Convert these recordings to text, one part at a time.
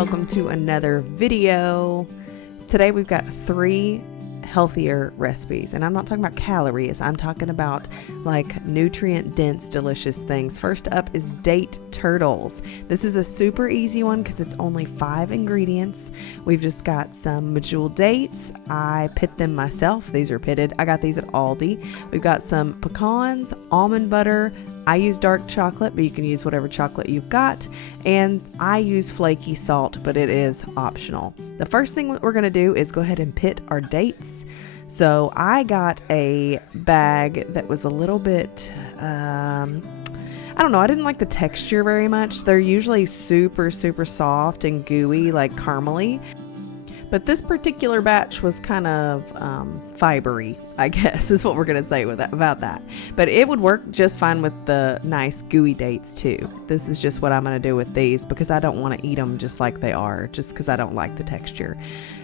welcome to another video. Today we've got 3 healthier recipes, and I'm not talking about calories, I'm talking about like nutrient dense delicious things. First up is date turtles. This is a super easy one because it's only 5 ingredients. We've just got some medjool dates. I pit them myself. These are pitted. I got these at Aldi. We've got some pecans, almond butter. I use dark chocolate, but you can use whatever chocolate you've got. And I use flaky salt, but it is optional. The first thing we're going to do is go ahead and pit our dates. So I got a bag that was a little bit, I don't know, I didn't like the texture very much. They're usually super soft and gooey, like caramely. But this particular batch was kind of fibery, I guess, is what we're going to say about that. But it would work just fine with the nice gooey dates too. This is just what I'm going to do with these because I don't want to eat them just like they are, just because I don't like the texture.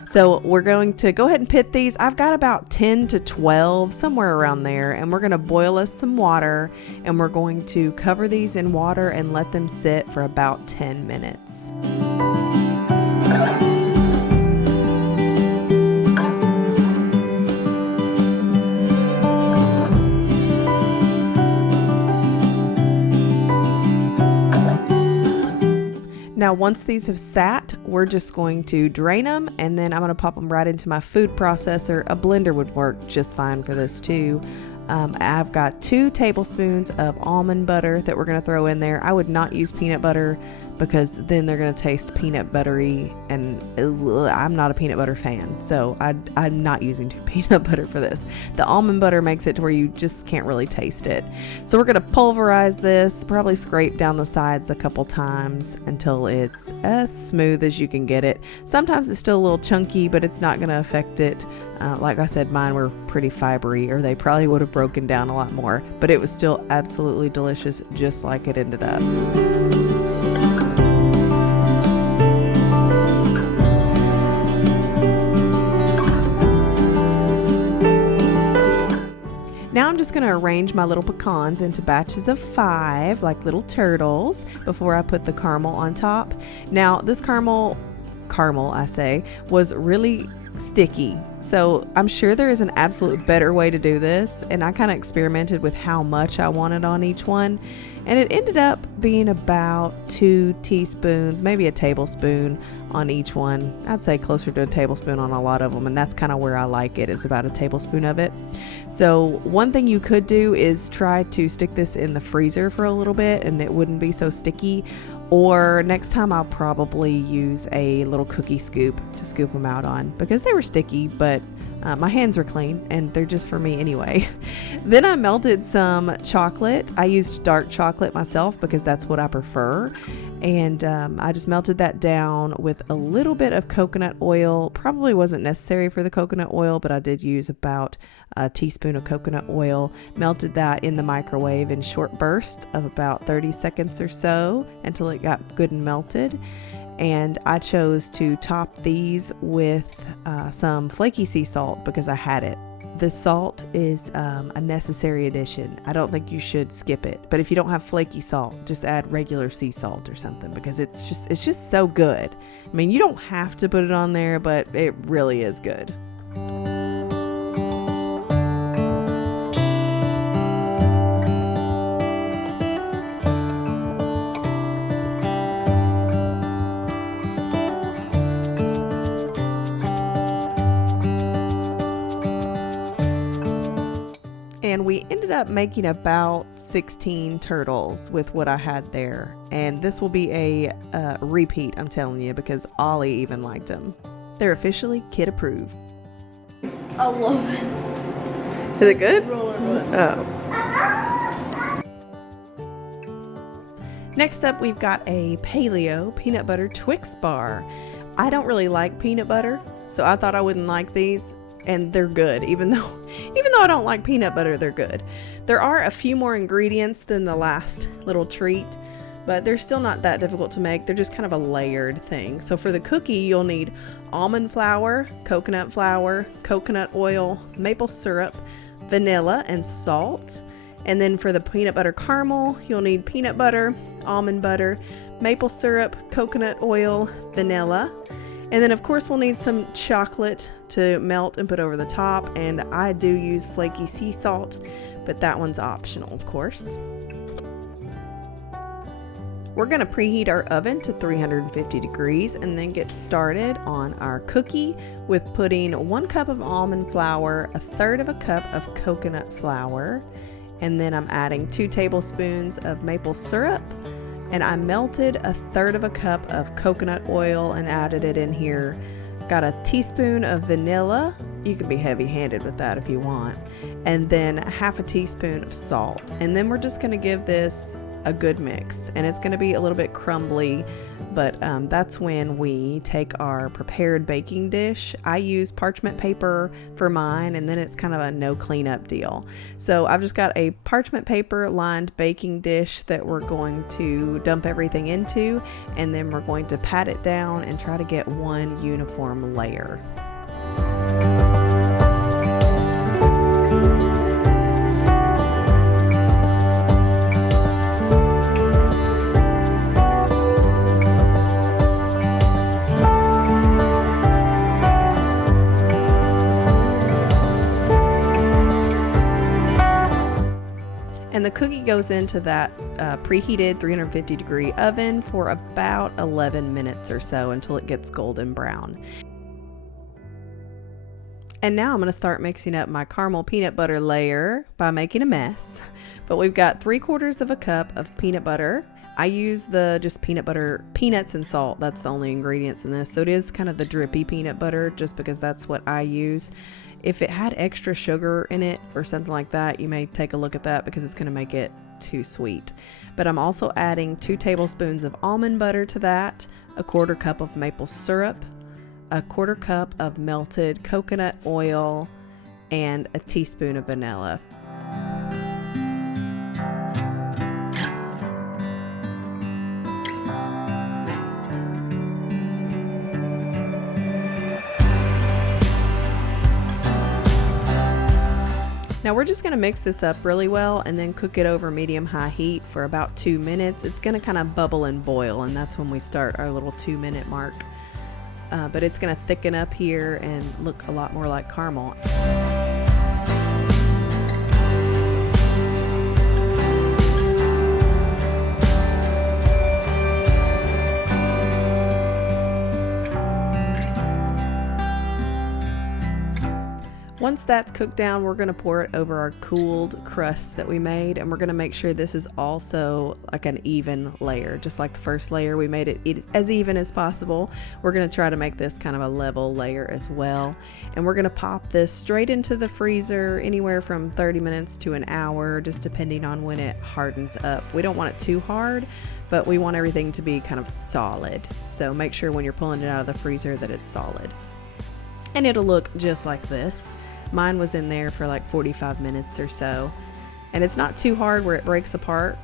So we're going to go ahead and pit these. I've got about 10 to 12, somewhere around there, and we're going to boil us some water, and we're going to cover these in water and let them sit for about 10 minutes. Now, once these have sat, we're just going to drain them, and then I'm going to pop them right into my food processor. A blender would work just fine for this too. I've got 2 tablespoons of almond butter that we're going to throw in there. I would not use peanut butter because then they're going to taste peanut buttery, and I'm not a peanut butter fan, so I'm not using peanut butter for this. The almond butter makes it to where you just can't really taste it. So we're going to pulverize this, probably scrape down the sides a couple times until it's as smooth as you can get it. Sometimes it's still a little chunky, but it's not going to affect it. Like I said, mine were pretty fibery, or they probably would have broken down a lot more, but it was still absolutely delicious, just like it ended up. Now I'm just going to arrange my little pecans into batches of 5, like little turtles, before I put the caramel on top. Now this caramel I say, was really sticky. So I'm sure there is an absolute better way to do this, and I kind of experimented with how much I wanted on each one, and it ended up being about 2 teaspoons, maybe a tablespoon on each one. I'd say closer to a tablespoon on a lot of them, and that's kind of where I like it, is about a tablespoon of it. So one thing you could do is try to stick this in the freezer for a little bit, and it wouldn't be so sticky. Or next time I'll probably use a little cookie scoop to scoop them out on, because they were sticky, but my hands were clean and they're just for me anyway. Then I melted some chocolate. I used dark chocolate myself because that's what I prefer. And I just melted that down with a little bit of coconut oil. Probably wasn't necessary for the coconut oil, but I did use about a teaspoon of coconut oil. Melted that in the microwave in short bursts of about 30 seconds or so until it got good and melted. And I chose to top these with some flaky sea salt because I had it. The salt is a necessary addition. I don't think you should skip it. But if you don't have flaky salt, just add regular sea salt or something, because it's just so good. I mean, you don't have to put it on there, but it really is good. And we ended up making about 16 turtles with what I had there. And this will be a repeat, I'm telling you, because Ollie even liked them. They're officially kid approved. I love it. Is it good? Oh. Next up, we've got a Paleo peanut butter Twix bar. I don't really like peanut butter, so I thought I wouldn't like these. And they're good, even though I don't like peanut butter, they're good. There are a few more ingredients than the last little treat, but they're still not that difficult to make. They're just kind of a layered thing. So for the cookie, you'll need almond flour, coconut oil, maple syrup, vanilla, and salt. And then for the peanut butter caramel, you'll need peanut butter, almond butter, maple syrup, coconut oil, vanilla. And then of course we'll need some chocolate to melt and put over the top. And I do use flaky sea salt, but that one's optional, of course. We're going to preheat our oven to 350 degrees and then get started on our cookie with putting 1 cup of almond flour, 1/3 of a cup of coconut flour, and then I'm adding 2 tablespoons of maple syrup, and I melted 1/3 of a cup of coconut oil and added it in here. Got a teaspoon of vanilla. You can be heavy-handed with that if you want. And then 1/2 teaspoon of salt. And then we're just going to give this a good mix, and it's going to be a little bit crumbly, but that's when we take our prepared baking dish. I use parchment paper for mine, and then it's kind of a no cleanup deal. So I've just got a parchment paper lined baking dish that we're going to dump everything into, and then we're going to pat it down and try to get one uniform layer. And the cookie goes into that preheated 350 degree oven for about 11 minutes or so until it gets golden brown. And now I'm going to start mixing up my caramel peanut butter layer by making a mess. But we've got 3/4 of a cup of peanut butter. I use the just peanut butter, peanuts and salt. That's the only ingredients in this. So it is kind of the drippy peanut butter just because that's what I use. If it had extra sugar in it or something like that, you may take a look at that because it's going to make it too sweet. But I'm also adding 2 tablespoons of almond butter to that, 1/4 cup of maple syrup, 1/4 cup of melted coconut oil, and a teaspoon of vanilla. Now we're just going to mix this up really well and then cook it over medium-high heat for about 2 minutes. It's going to kind of bubble and boil, and that's when we start our little 2-minute mark. But it's going to thicken up here and look a lot more like caramel. Once that's cooked down, we're going to pour it over our cooled crust that we made, and we're going to make sure this is also like an even layer. Just like the first layer, we made it as even as possible. We're going to try to make this kind of a level layer as well. And we're going to pop this straight into the freezer anywhere from 30 minutes to an hour, just depending on when it hardens up. We don't want it too hard, but we want everything to be kind of solid. So make sure when you're pulling it out of the freezer that it's solid. And it'll look just like this. Mine was in there for like 45 minutes or so, and it's not too hard where it breaks apart,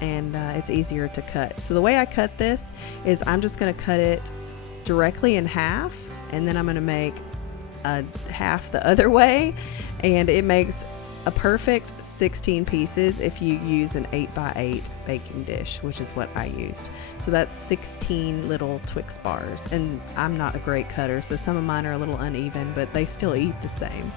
and it's easier to cut. So the way I cut this is I'm just going to cut it directly in half, and then I'm going to make a half the other way, and it makes a perfect 16 pieces if you use an 8x8 baking dish, which is what I used. So that's 16 little Twix bars, and I'm not a great cutter, so some of mine are a little uneven, but they still eat the same.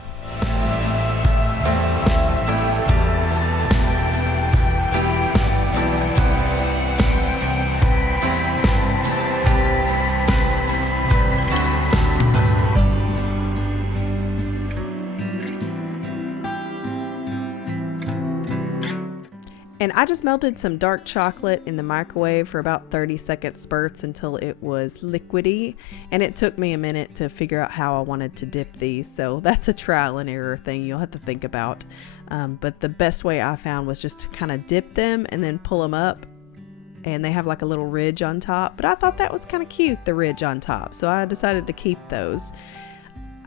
And I just melted some dark chocolate in the microwave for about 30-second spurts until it was liquidy. And it took me a minute to figure out how I wanted to dip these. So that's a trial and error thing you'll have to think about. But the best way I found was just to kind of dip them and then pull them up. And they have like a little ridge on top. But I thought that was kind of cute, the ridge on top. So I decided to keep those.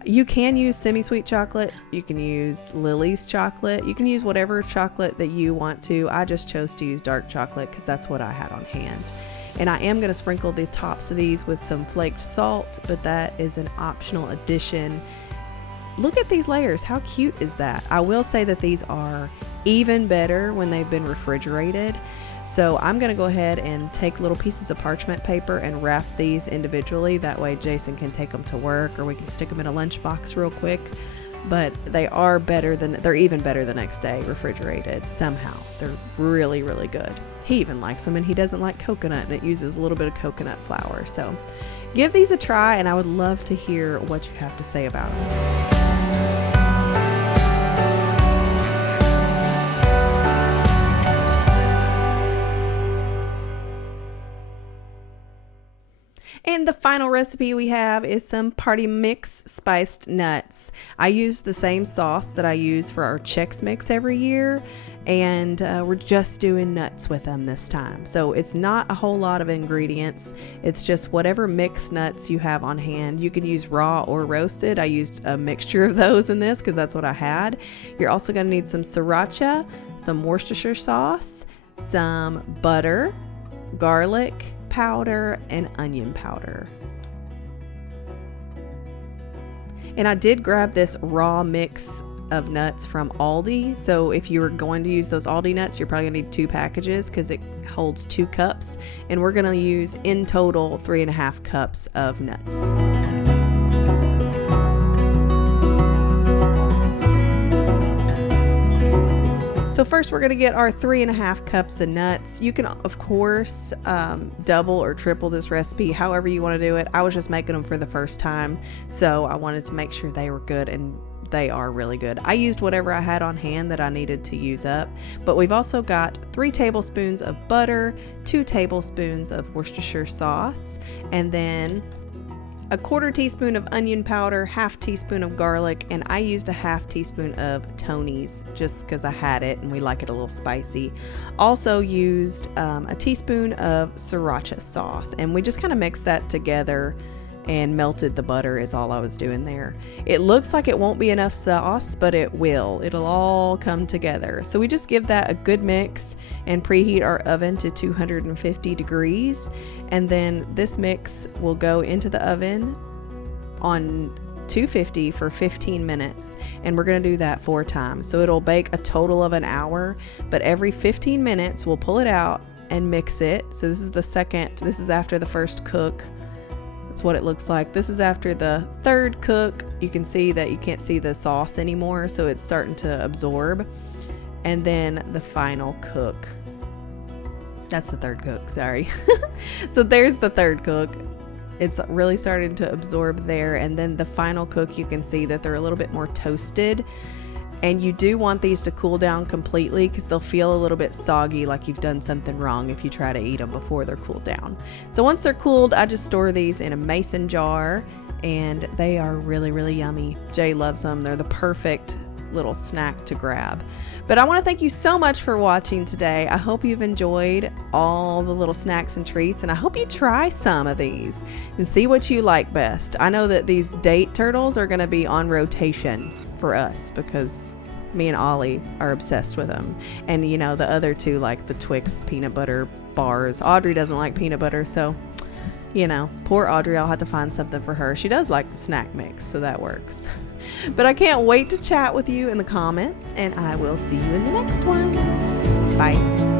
You can use semi-sweet chocolate, you can use Lily's chocolate, you can use whatever chocolate that you want to. I just chose to use dark chocolate because that's what I had on hand. And I am going to sprinkle the tops of these with some flaked salt, but that is an optional addition. Look at these layers, how cute is that? I will say that these are even better when they've been refrigerated. So I'm going to go ahead and take little pieces of parchment paper and wrap these individually. That way Jason can take them to work, or we can stick them in a lunchbox real quick. But they're even better the next day refrigerated somehow. They're really, really good. He even likes them, and he doesn't like coconut, and it uses a little bit of coconut flour. So give these a try, and I would love to hear what you have to say about them. And the final recipe we have is some party mix spiced nuts. I use the same sauce that I use for our Chex Mix every year, and we're just doing nuts with them this time. So it's not a whole lot of ingredients. It's just whatever mixed nuts you have on hand. You can use raw or roasted. I used a mixture of those in this because that's what I had. You're also going to need some sriracha, some Worcestershire sauce, some butter, garlic powder, and onion powder. And I did grab this raw mix of nuts from Aldi. So if you were going to use those Aldi nuts, you're probably gonna need 2 packages because it holds 2 cups. And we're gonna use in total 3.5 cups of nuts. So first we're going to get our 3.5 cups of nuts. You can, of course, double or triple this recipe, however you want to do it. I was just making them for the first time, so I wanted to make sure they were good, and they are really good. I used whatever I had on hand that I needed to use up, but we've also got 3 tablespoons of butter, 2 tablespoons of Worcestershire sauce, and then a 1/4 teaspoon of onion powder, 1/2 teaspoon of garlic, and I used a 1/2 teaspoon of Tony's just because I had it and we like it a little spicy. Also used a teaspoon of sriracha sauce, and we just kind of mixed that together and melted the butter is all I was doing there. It looks like it won't be enough sauce, but it will. It'll all come together. So we just give that a good mix and preheat our oven to 250 degrees. And then this mix will go into the oven on 250 for 15 minutes. And we're gonna do that 4 times. So it'll bake a total of an hour, but every 15 minutes we'll pull it out and mix it. So this is after the first cook. That's what it looks like. This is after the 3rd cook. You can see that you can't see the sauce anymore, so it's starting to absorb. And then the final cook. That's the 3rd cook, sorry. So there's the 3rd cook. It's really starting to absorb there. And then the final cook, you can see that they're a little bit more toasted. And you do want these to cool down completely because they'll feel a little bit soggy, like you've done something wrong if you try to eat them before they're cooled down. So once they're cooled, I just store these in a mason jar, and they are really, really yummy. Jay loves them. They're the perfect little snack to grab. But I want to thank you so much for watching today. I hope you've enjoyed all the little snacks and treats, and I hope you try some of these and see what you like best. I know that these date turtles are going to be on rotation for us because me and Ollie are obsessed with them. And you know, the other 2, like the Twix peanut butter bars. Audrey doesn't like peanut butter, so you know, poor Audrey, I'll have to find something for her. She does like the snack mix, so that works. But I can't wait to chat with you in the comments, and I will see you in the next one. Bye.